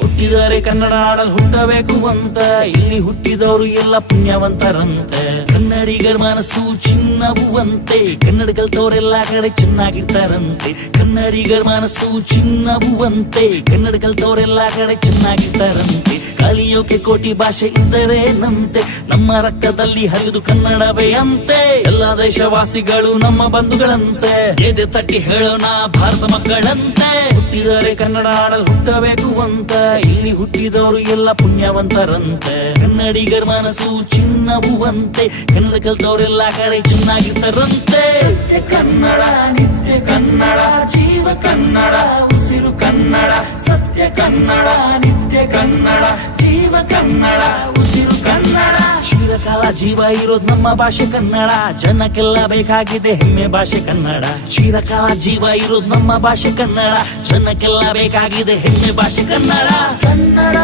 ಹುಟ್ಟಿದರೆ ಕನ್ನಡ ಆಡಲ್ ಹುಟ್ಟಬೇಕು ಅಂತ, ಇಲ್ಲಿ ಹುಟ್ಟಿದವರು ಎಲ್ಲ ಪುಣ್ಯವಂತರಂತೆ. ಕನ್ನಡಿಗರ ಮನಸ್ಸು ಚಿನ್ನವುವಂತೆ, ಕನ್ನಡ ಕಲ್ತವರೆಲ್ಲ ಕಡೆ ಚೆನ್ನಾಗಿರ್ತಾರಂತೆ. ಕನ್ನಡಿಗರ ಮನಸ್ಸು ಚಿನ್ನವುವಂತೆ, ಕನ್ನಡ ಕಲ್ತವರೆಲ್ಲ ಕಡೆ ಚೆನ್ನಾಗಿರ್ತಾರಂತೆ. ಕಲಿಯೋಕೆ ಕೋಟಿ ಭಾಷೆ ಇದ್ದರೇನಂತೆ, ನಮ್ಮ ರಕ್ತದಲ್ಲಿ ಹರಿದು ಕನ್ನಡವೇ ಅಂತೆ. ಎಲ್ಲ ದೇಶವಾಸಿಗಳು ನಮ್ಮ ಬಂಧುಗಳಂತೆ, ಎದೆ ತಟ್ಟಿ ಹೇಳೋಣ ಭಾರತ ಮಕ್ಕಳಂತೆ. ಹುಟ್ಟಿದರೆ ಕನ್ನಡ ಆಡಲ್ ಹುಟ್ಟಬೇಕು ಅಂತ, ಇಲ್ಲಿ ಹುಟ್ಟಿದವರು ಎಲ್ಲ ಪುಣ್ಯವಂತರಂತೆ. ಕನ್ನಡಿಗರ ಮನಸ್ಸು ಚಿನ್ನವುವಂತೆ, ಕನ್ನಡ ಕಲ್ತವರೆಲ್ಲ ಕಡೆ ಚೆನ್ನಾಗಿರ್ತಾರಂತೆ. ಸತ್ಯ ಕನ್ನಡ, ನಿತ್ಯ ಕನ್ನಡ, ಜೀವ ಕನ್ನಡ, ಉಸಿರು ಕನ್ನಡ. ಸತ್ಯ ಕನ್ನಡ, ನಿತ್ಯ ಕನ್ನಡ, ಜೀವ ಕನ್ನಡ, ಉಸಿರು ಕನ್ನಡ. ಚಿರಕಾಲ ಜೀವ ಇರೋದ್ ನಮ್ಮ ಭಾಷೆ ಕನ್ನಡ, ಜನಕ್ಕೆಲ್ಲ ಬೇಕಾಗಿದೆ ಹೆಮ್ಮೆ ಭಾಷೆ ಕನ್ನಡ. ಚಿರಕಾಲ ಜೀವ ಇರೋದ್ ನಮ್ಮ ಭಾಷೆ ಕನ್ನಡ, ಜನಕ್ಕೆಲ್ಲ ಬೇಕಾಗಿದೆ ಹೆಮ್ಮೆ ಭಾಷೆ ಕನ್ನಡ. ಕನ್ನಡ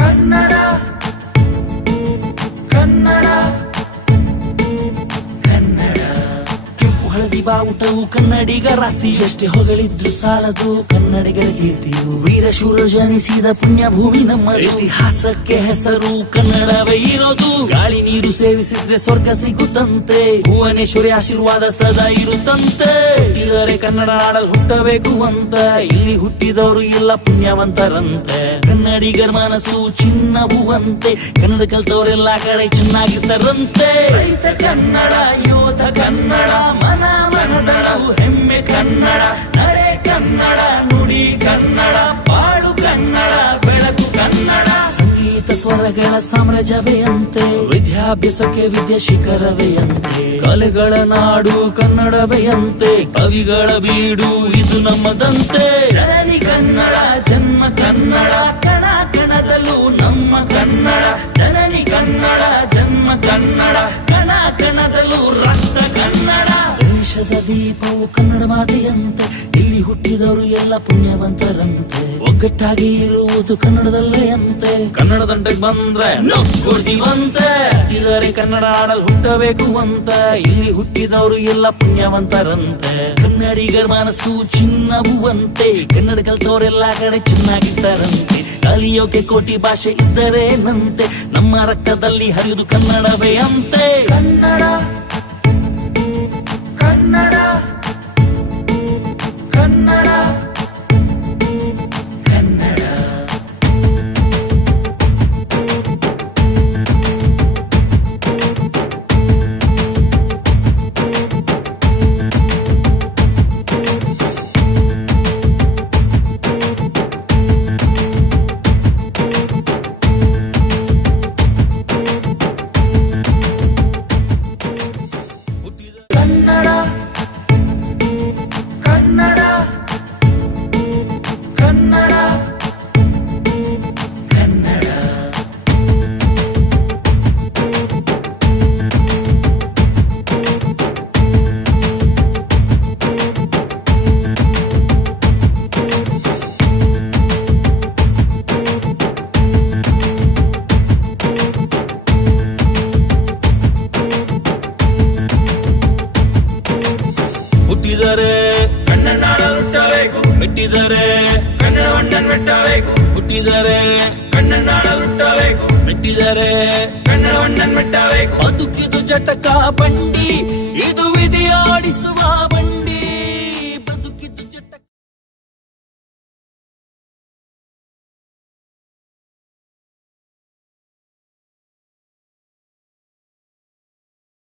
ಕನ್ನಡ ಕನ್ನಡ ಕನ್ನಡ. ಕೆಂಪು ಹಳದಿ ಬಾವುಟವು ಕನ್ನಡಿಗರ ಆಸ್ತಿ, ಎಷ್ಟೇ ಹೊಗಳಿದ್ರು ಸಾಲದು ಕನ್ನಡಿಗರ ಕೀರ್ತಿಯು. ವೀರಶೂರ ಜನಿಸಿದ ಪುಣ್ಯ ಭೂಮಿ ನಮ್ಮ, ಇತಿಹಾಸಕ್ಕೆ ಹೆಸರು ಕನ್ನಡವೇ ಇರೋದು. ಗಾಳಿ ನೀರು ಸೇವಿಸಿದ್ರೆ ಸ್ವರ್ಗ ಸಿಗುತ್ತಂತೆ, ಭುವನೇಶ್ವರಿ ಆಶೀರ್ವಾದ ಸದಾ ಇರುತ್ತಂತೆ. ಹುಟ್ಟಿದರೆ ಕನ್ನಡ ಆಡಲ್ ಹುಟ್ಟಬೇಕು ಅಂತ, ಇಲ್ಲಿ ಹುಟ್ಟಿದವರು ಎಲ್ಲ ಪುಣ್ಯವಂತರಂತೆ. ಕನ್ನಡಿಗರ ಮನಸ್ಸು ಚಿನ್ನವುವಂತೆ, ಕನ್ನಡ ಕಲ್ತವರೆಲ್ಲ ಕಡೆ ಚೆನ್ನಾಗಿರ್ತಾರಂತೆ. ರೈತ ಕನ್ನಡ, ಯೋಧ ಕನ್ನಡ, ಮನ ಮನದಳವು ಹೆಮ್ಮೆ ಕನ್ನಡ. ನಡೆ ಕನ್ನಡ, ನುಡಿ ಕನ್ನಡ, ಬಾಳು ಕನ್ನಡ, ಬೆಳಕು ಕನ್ನಡ. ಸಂಗೀತ ಸ್ವರಗಳ ಸಾಮ್ರಾಜ್ಯವೇ ಅಂತೆ, ವಿದ್ಯಾಭ್ಯಾಸಕ್ಕೆ ವಿದ್ಯಾ ಶಿಖರವೇ ಅಂತೆ. ಕಲೆಗಳ ನಾಡು ಕನ್ನಡವೇ ಅಂತೆ, ಕವಿಗಳ ಬೀಡು ಇದು ನಮ್ಮದಂತೆ. ಜನನಿ ಕನ್ನಡ, ಜನ್ಮ ಕನ್ನಡ, ಕಣ ಕಣದಲ್ಲೂ ನಮ್ಮ ಕನ್ನಡ. ಜನನಿ ಕನ್ನಡ, ಜನ್ಮ ಕನ್ನಡ, ಕಣ ಕಣದಲ್ಲೂ ರಕ್ತ ಕನ್ನಡ. ದೇಶದ ದೀಪವು ಕನ್ನಡ ಮಾತೆಯಂತೆ, ಇಲ್ಲಿ ಹುಟ್ಟಿದವರು ಎಲ್ಲ ಪುಣ್ಯವಂತರಂತೆ. ಒಗ್ಗಟ್ಟಾಗಿ ಇರುವುದು ಕನ್ನಡದಲ್ಲೇ ಅಂತೆ, ಕನ್ನಡ ದಂಡೆಗೆ ಬಂದ್ರೆ ನುಗ್ಗುಡ್ತೀವಂತೆ. ಹುಟ್ಟಿದರೆ ಕನ್ನಡ ಆಡಲ್ ಹುಟ್ಟಬೇಕು ಅಂತ, ಇಲ್ಲಿ ಹುಟ್ಟಿದವರು ಎಲ್ಲ ಪುಣ್ಯವಂತರಂತೆ. ಕನ್ನಡಿಗರ ಮನಸ್ಸು ಚಿನ್ನವುವಂತೆ, ಕನ್ನಡ ಕಲ್ತವರೆಲ್ಲ ಕಡೆ ಚೆನ್ನಾಗಿರ್ತಾರಂತೆ. ಕಲಿಯೋಕೆ ಕೋಟಿ ಭಾಷೆ ಇದ್ದರೇನಂತೆ, ನಮ್ಮ ರಕ್ತದಲ್ಲಿ ಹರಿದು ಕನ್ನಡವೇ ಅಂತೆ. ಕನ್ನಡ ಕನ್ನಡ ಕನ್ನಡ ಕನ್ನಡ. ಕನ್ನಡ ಕನ್ನಡ ಕನ್ನಡ ಕನ್ನಡ. ಹುಟ್ಟಿದರೆ ಕನ್ನಡ ಹುಟ್ಟಬೇಕು, ಮೆಟ್ಟಿದರೆ ಕನ್ನಡವಣ್ಣನ್ ಮೆಟ್ಟಬೇಕು. ಹುಟ್ಟಿದರೆ ಕನ್ನಡ ಹುಟ್ಟಬೇಕು, ಮೆಟ್ಟಿದರೆ ಕನ್ನಡವಣ್ಣನ್ ಮೆಟ್ಟಬೇಕು. ಬದುಕಿದು ಜಟಕ ಬಂಡಿ,